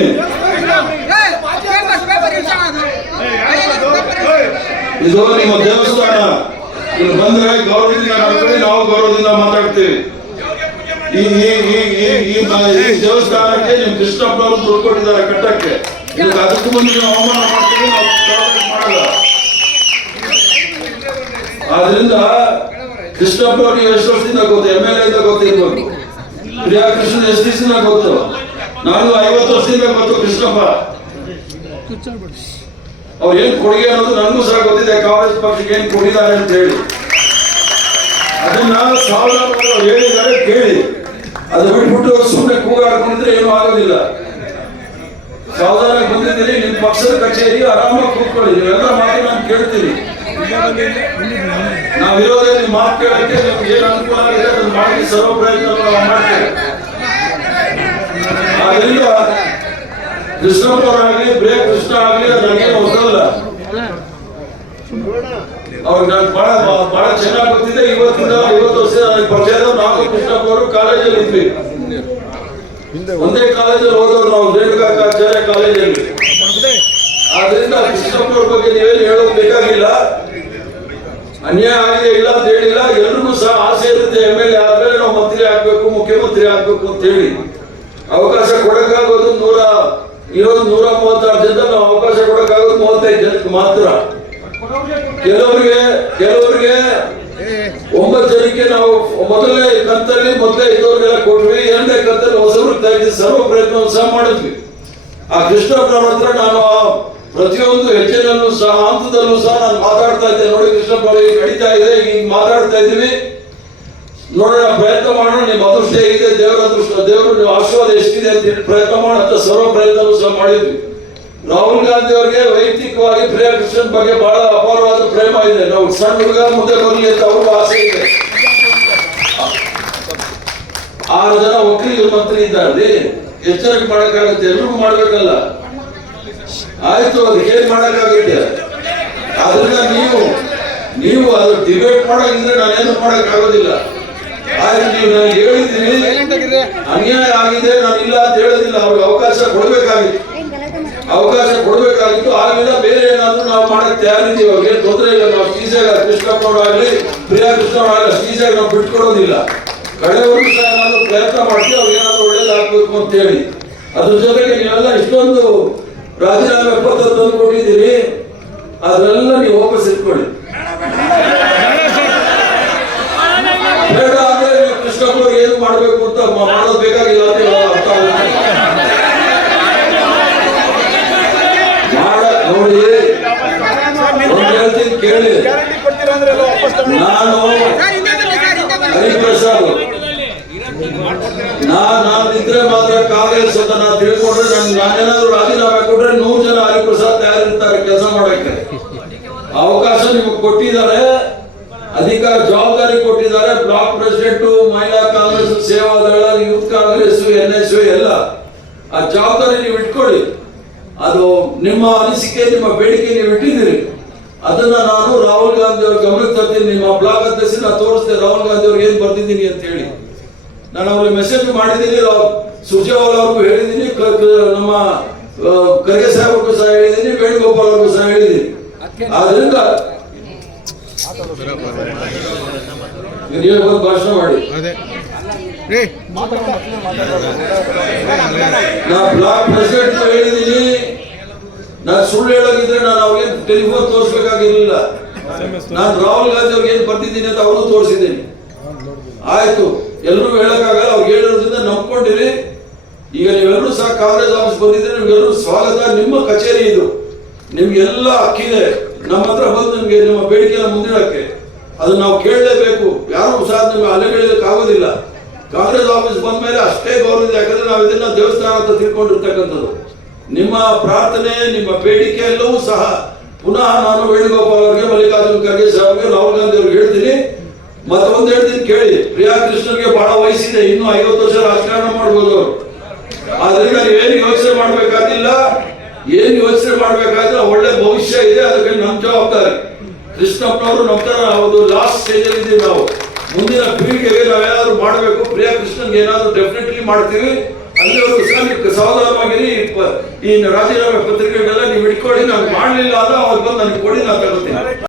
ಬನ್ನಿ. ಇದು ನಿಮ್ಮ ದೇವಸ್ಥಾನ, ಇಲ್ಲಿ ಬಂದ್ರೆ ಗೌರವದಿಂದ ನಡ್ಕೊಳ್ಳಿ, ನಾವು ಗೌರವದಿಂದ ಮಾತಾಡ್ತೀವಿ. ಈ ದೇವಸ್ಥಾನಕ್ಕೆ ನಿಮ್ ಕೃಷ್ಣಪ್ಪನವರು ದುಡ್ಡು ಕೊಟ್ಟಿದ್ದಾರೆ ಕಟ್ಟಕ್ಕೆ. ಈಗ ಅದಕ್ಕೂ ಮುಂದೆ ನಾವು ಅವಮಾನ ಮಾಡ್ತೀವಿ, ನಾವು ಮಾಡಲ್ಲ. ಆದ್ರಿಂದ ಕೃಷ್ಣಪ್ಪನವ್ರಿಗೆ ಎಷ್ಟು ವರ್ಷದಿಂದ ಗೊತ್ತು, MLA ಇಂದ ಗೊತ್ತಿರ್ಬೋದು. ಪ್ರಿಯಾ ಕೃಷ್ಣ ಎಷ್ಟು ದಿವಸದಿಂದ ಗೊತ್ತು, ನಾನು 50 ವರ್ಷದಿಂದ ಗೊತ್ತು ಕೃಷ್ಣಪ್ಪ. ಅವ್ರು ಏನ್ ಕೊಡುಗೆ ಅನ್ನೋದು ನನಗೂ ಸಹ ಗೊತ್ತಿದೆ, ಕಾಂಗ್ರೆಸ್ ಪಕ್ಷಕ್ಕೆ ಏನ್ ಕೊಟ್ಟಿದ್ದಾರೆ ಅಂತ ಹೇಳಿ. ಅದನ್ನ ಸಾವಿರ ಹೇಳಿದ್ದಾರೆ ಕೇಳಿ. ಅದು ಬಿಟ್ಬಿಟ್ಟು ಸುಮ್ಮನೆ ಕೂಗಾಡ್ಕೊಂಡಿದ್ರೆ ಏನೂ ಆಗೋದಿಲ್ಲ. ಸಾವಧಾನ ಬಂದಿದ್ದೀರಿ, ನಿಮ್ ಪಕ್ಷದ ಕಚೇರಿ ಆರಾಮಾಗಿ ಕೂತ್ಕೊಳ್ಳಿ. ನೀವೆಲ್ಲ ಮಾತು ನಾನು ಕೇಳ್ತೀನಿ. ನಾವು ಇರೋದೇ ಮಾತು ಕೇಳಕ್ಕೆ ನಿಮ್ಗೆ ಏನ್ ಅನುಕೂಲ ಆಗಿದೆ ಅದನ್ನು ಮಾಡಿ ಸರ್ವ ಪ್ರಯತ್ನ ಮಾಡ್ತೇವೆ. ಆದ್ರಿಂದ ಕೃಷ್ಣಪ್ಪರಾಗ್ಲಿ ಬ್ರೇ ಕೃಷ್ಣ ಆಗ್ಲಿ ನನಗೆ ಹೊಸದಲ್ಲ. ಅವ್ರಿಗೆ ನಾನು ಬಹಳ ಚೆನ್ನಾಗಿ ಗೊತ್ತಿದೆ. 50 ವರ್ಷ ಪರಿಚಯ. ನಾವು ಕೃಷ್ಣಪ್ಪ ಅವರು ಕಾಲೇಜಲ್ಲಿ ಇದ್ವಿ, ಒಂದೇ ಕಾಲೇಜಲ್ಲಿ ಓದೋರು ನಾವು, ರೇಣುಕಾಚಾರ್ಯ ಕಾಲೇಜಲ್ಲಿ. ಆದ್ರಿಂದ ಕೃಷ್ಣಪ್ಪವ್ರ ಬಗ್ಗೆ ನೀವೇನು ಹೇಳೋದು ಬೇಕಾಗಿಲ್ಲ. ಅನ್ಯಾಯ ಆಗಿದೆ ಇಲ್ಲ ಅಂತ ಹೇಳಿಲ್ಲ. ಎಲ್ರಿಗೂ ಸಹ ಆಸೆ ಇರುತ್ತೆ, MLA ಆದ್ಮೇಲೆ ನಾವು ಮಂತ್ರಿ ಆಗ್ಬೇಕು, ಮುಖ್ಯಮಂತ್ರಿ ಆಗ್ಬೇಕು ಅಂತ ಹೇಳಿ. ಅವಕಾಶ ಕೊಡಕ್ಕಾಗೋದು 136 ಜನ, ನಾವು ಅವಕಾಶ ಕೊಡಕ್ಕಾಗೋದು 35 ಜನಕ್ಕೆ ಮಾತ್ರ. ಕೆಲವರಿಗೆ 9 ಜನಕ್ಕೆ ನಾವು ಮೊದಲನೇ ಕಂತಲ್ಲಿ ಇದ್ದವ್ರಿಗೆಲ್ಲ ಕೊಟ್ವಿ. 2ನೇ ಕಂತಲ್ಲಿ ಹೊಸಬ್ರು ತೆಗೆದು ಸರ್ವ ಪ್ರಯತ್ನವನ್ನು ಸಹ ಮಾಡಿದ್ವಿ. ಆ ಕೃಷ್ಣಪ್ಪನವ್ರ ಹತ್ರ ನಾನು ಪ್ರತಿಯೊಂದು ಹೆಜ್ಜೆನಲ್ಲೂ ಸಹ ಹಂತದಲ್ಲೂ ಸಹ ನಾನು ಮಾತಾಡ್ತಾ ಇದ್ದೆ. ನೋಡಿ ಕೃಷ್ಣಪ್ಪ ನಡೀತಾ ಇದೆ, ಈಗ ಮಾತಾಡ್ತಾ ಇದ್ದೀವಿ, ನೋಡೋಣ, ಪ್ರಯತ್ನ ಮಾಡೋಣ, ನಿಮ್ಮ ಅದೃಷ್ಟ ಹೇಗಿದೆ, ದೇವರ ಅದೃಷ್ಟ, ದೇವರು ಆಶೀರ್ವಾದ ಎಷ್ಟಿದೆ ಅಂತ ಹೇಳಿ ಪ್ರಯತ್ನ ಮಾಡೋಂಥ ಸರ್ವ ಪ್ರಯತ್ನವೂ ಸಹ ಮಾಡಿದ್ವಿ. ರಾಹುಲ್ ಗಾಂಧಿ ಅವರಿಗೆ ವೈಯಕ್ತಿಕವಾಗಿ ಪ್ರಿಯಾ ಕೃಷ್ಣನ್ ಬಗ್ಗೆ ಬಹಳ ಅಪಾರವಾದ ಪ್ರೇಮ ಇದೆ. ನಾವು ಸಣ್ಣ ಹುಡುಗ ಮುಂದೆ ಬರಲಿ ಅಂತ ಅವ್ರಿಗೂ ಆಸೆ ಇದೆ. 6 ಜನ ಒಕ್ಕಲಿಗರು ಮಂತ್ರಿ ಇದ್ದಾರೆ. ಎಚ್ಚರಿಕೆ ಮಾಡಕ್ಕಾಗತ್ತೆ, ಎಲ್ರಿಗೂ ಮಾಡ್ಬೇಕಲ್ಲ. ಆಯ್ತು, ಅದಕ್ಕೆ ಏನ್ ಮಾಡಕ್ಕಾಗುತ್ತೆ. ಆದ್ರಿಂದ ನೀವು ಅದು ಡಿಬೇಟ್ ಮಾಡೋದಿದ್ರೆ ನಾನೇನು ಮಾಡಕ್ ಆಗೋದಿಲ್ಲ. ಆಯ್ತು, ನೀವು ನಾನು ಹೇಳಿದ್ದೀನಿ, ಅನ್ಯಾಯ ಆಗಿದೆ, ನಾನು ಇಲ್ಲ ಅಂತ ಹೇಳೋದಿಲ್ಲ. ಅವ್ರಿಗೆ ಅವಕಾಶ ಕೊಡ್ಬೇಕಾಗಿತ್ತು. ಆಗಲಿಲ್ಲ, ಬೇರೆ ಏನಾದ್ರು ನಾವು ಮಾಡಕ್ ತಯಾರಿದ್ದೀವಿ. ಅವ್ರಿಗೆ ತೊಂದರೆ ಇಲ್ಲ. ನಾವು ಈಸಿಯಾಗ ಕೃಷ್ಣಪ್ಪನವರಾಗ್ಲಿ ಪ್ರಿಯಾ ಕೃಷ್ಣವರಾಗಲಿ ಈಸಿಯಾಗಿ ನಾವು ಬಿಟ್ಕೊಡೋದಿಲ್ಲ. ಕಡೆವರೆಗೂ ಸಹ ಏನಾದ್ರು ಪ್ರಯತ್ನ ಮಾಡ್ತೀವಿ, ಅವ್ರಿಗೆ ಏನಾದ್ರು ಒಳ್ಳೇದಾಗಬೇಕು ಅಂತ ಹೇಳಿ. ಅದ್ರ ಜೊತೆಗೆ ನೀವೆಲ್ಲ ಇಷ್ಟೊಂದು ರಾಜೀನಾಮೆ ಪತ್ರ ತಂದು ಕೊಟ್ಟಿದ್ದೀರಿ, ಅದನ್ನೆಲ್ಲ ನೀವು ವಾಪಸ್ ಇಟ್ಕೊಳ್ಳಿ. ಬೇಡ ಅಂದ್ರೆ ನೀವು ಕೃಷ್ಣಪ್ಪವ್ರಿಗೆ ಏನು ಮಾಡಬೇಕು ಅಂತ ಮಾಡೋದು ಬೇಕಾಗಿಲ್ಲ ಅಂತ ಅರ್ಥ ಆಗುತ್ತೆ. ನೋಡಿ, ಹೇಳ್ತೀನಿ ಕೇಳಿ. ನಾನು ಹರಿಪ್ರಸಾದ್, ನಾನು ನಿದ್ರೆ ಮಾತ್ರ ಕಾಂಗ್ರೆಸ್ ಅಂತ ನಾನು ತಿಳ್ಕೊಂಡ್ರೆ, ನಾನೇನಾದ್ರು ರಾಜೀನಾಮೆ ಕೊಟ್ರೆ 100 ಜನ ಹರಿಪ್ರಸಾದ್ ತಯಾರಿರ್ತಾರೆ ಕೆಲಸ ಮಾಡಕ್ಕೆ. ಅವಕಾಶ ನಿಮಗೆ ಕೊಟ್ಟಿದ್ದಾರೆ, ಅಧಿಕಾರ ಜವಾಬ್ದಾರಿ ಕೊಟ್ಟಿದ್ದಾರೆ. ಬ್ಲಾಕ್ ಪ್ರೆಸಿಡೆಂಟ್, ಮಹಿಳಾ ಕಾಂಗ್ರೆಸ್, ಸೇವಾದಳ, ಯೂತ್ ಕಾಂಗ್ರೆಸ್, NSU ಎಲ್ಲ ಆ ಜವಾಬ್ದಾರಿ ನೀವು ಇಟ್ಕೊಳ್ಳಿ. ಅದು ನಿಮ್ಮ ಅನಿಸಿಕೆ, ನಿಮ್ಮ ಬೇಡಿಕೆ ನೀವು ಇಟ್ಟಿದ್ದೀರಿ. ಅದನ್ನ ನಾನು ರಾಹುಲ್ ಗಾಂಧಿ ಅವ್ರ ಗಮನಕ್ಕೆ ತರ್ತೀನಿ. ನಿಮ್ಮ ಬ್ಲಾಕ್ ಅಧ್ಯಕ್ಷ ನಾನು ತೋರಿಸ್ತೆ ರಾಹುಲ್ ಗಾಂಧಿ ಅವ್ರಿಗೆ ಏನ್ ಬರ್ತಿದ್ದೀನಿ ಅಂತ ಹೇಳಿ. ನಾನು ಅವ್ರಿಗೆ ಮೆಸೇಜ್ ಮಾಡಿದ್ದೀನಿ, ಸುರ್ಜೇವಾಲಾ ಅವ್ರಿಗೂ ಹೇಳಿದ್ದೀನಿ, ನಮ್ಮ ಖರ್ಗೆ ಸಾಹೇಬ್ರಿಗೂ ಸಹ ಹೇಳಿದ್ದೀನಿ, ವೇಣುಗೋಪಾಲ್ ಅವ್ರಿಗೂ ಸಹ ಹೇಳಿದ್ದೀನಿ. ಆದ್ರಿಂದ ನೀವು ಭಾಷಣ ಮಾಡಿ. ನಾ ಬ್ಲಾಕ್ ಪ್ರೆಸಿಡೆಂಟ್ ಹೇಳಿದ್ದೀನಿ, ನಾನು ಸುಳ್ಳು ಹೇಳೋಗಿದ್ರೆ ನಾನು ಅವ್ರಿಗೆ ಟೆಲಿಫೋನ್ ತೋರಿಸ್ಬೇಕಾಗಿರ್ಲಿಲ್ಲ. ನಾನು ರಾಹುಲ್ ಗಾಂಧಿ ಅವ್ರಿಗೆ ಏನ್ ಬರ್ತಿದ್ದೀನಿ ಅಂತ ಅವರು ತೋರಿಸಿದ್ದೀನಿ. ಆಯ್ತು, ಎಲ್ಲರೂ ಹೇಳಕ್ಕಾಗಲ್ಲ, ಅವ್ರಿಗೆ ಹೇಳಿರೋದ್ರಿಂದ ನಂಬ್ಕೊಂಡಿರಿ. ಈಗ ನೀವೆಲ್ಲರೂ ಸಹ ಕಾಂಗ್ರೆಸ್ ಆಫೀಸ್ ಬಂದಿದ್ರೆ ನಿಮ್ಗೆಲ್ಲರೂ ಸ್ವಾಗತ. ನಿಮ್ಮ ಕಚೇರಿ ಇದು, ನಿಮ್ಗೆಲ್ಲ ಹಕ್ಕಿದೆ ನಮ್ಮ ಹತ್ರ ಬಂದು ನಿಮ್ಗೆ ನಿಮ್ಮ ಬೇಡಿಕೆಯನ್ನು ಮುಂದಿಡಕ್ಕೆ. ಅದು ನಾವು ಕೇಳಲೇಬೇಕು. ಯಾರು ಸಹ ನಿಮ್ಗೆ ಅಲೆಗಳಿದಕ್ಕೆ ಆಗೋದಿಲ್ಲ. ಕಾಂಗ್ರೆಸ್ ಆಫೀಸ್ ಬಂದ ಮೇಲೆ ಅಷ್ಟೇ ಗೌರವ ಇದೆ. ಯಾಕಂದ್ರೆ ನಾವು ಇದನ್ನ ದೇವಸ್ಥಾನ ಅಂತ ತಿಳ್ಕೊಂಡಿರ್ತಕ್ಕಂಥದ್ದು. ನಿಮ್ಮ ಪ್ರಾರ್ಥನೆ, ನಿಮ್ಮ ಬೇಡಿಕೆ ಎಲ್ಲವೂ ಸಹ ಪುನಃ ನಾನು ವೇಣುಗೋಪಾಲ್ ಅವರಿಗೆ, ಮಲ್ಲಿಕಾರ್ಜುನ್ ಖರ್ಗೆ ಸಾಹೇಬ್ಗೆ, ರಾಹುಲ್ ಗಾಂಧಿ ಅವ್ರಿಗೆ ಹೇಳ್ತೀನಿ. ಮತ್ತೊಂದು ಹೇಳ್ತೀನಿ ಕೇಳಿ. ಪ್ರಿಯಾ ಕೃಷ್ಣನ್ಗೆ ಬಹಳ ವಯಸ್ಸಿದೆ, ಇನ್ನೂ 50 ವರ್ಷ ರಾಜಕಾರಣ ಮಾಡ್ಬೋದು ಅವರು. ಆದ್ರಿಂದ ನೀವೇನು ಯೋಚನೆ ಮಾಡ್ಬೇಕಾಗಿಲ್ಲ. ಏನ್ ಯೋಚನೆ ಮಾಡ್ಬೇಕಾದ್ರೆ ಒಳ್ಳೆ ಭವಿಷ್ಯ ಇದೆ, ಅದಕ್ಕೆ ನಮ್ಮ ಜವಾಬ್ದಾರಿ. ಕೃಷ್ಣಪ್ಪನವರು ನಮ್ಮ ತರ ಒಂದು ಲಾಸ್ಟ್ ಸ್ಟೇಜ್ ಅಲ್ಲಿ ಇದ್ದೀವಿ ನಾವು. ಮುಂದಿನ ಪೀಳಿಗೆಗೆ ನಾವೇನಾದ್ರೂ ಮಾಡಬೇಕು. ಪ್ರಿಯಾ ಕೃಷ್ಣನ್ಗೆ ಏನಾದ್ರು ಡೆಫಿನೆಟ್ಲಿ ಮಾಡ್ತೀವಿ. ಅಲ್ಲಿವರೆಗೂ ಸಹ ನೀವು ಸಾವಧಾನವಾಗಿರಿ. ಈ ರಾಜೀನಾಮೆ ಪತ್ರಿಕೆಗಳೆಲ್ಲ ನೀವು ಇಟ್ಕೊಳ್ಳಿ. ನಾನು ಮಾಡಲಿಲ್ಲ ಅಂದ್ರೆ ಅವ್ರು ಬಂದು ನನಗೆ ಕೊಡಿ, ನಾನು ತಗೋತೀನಿ.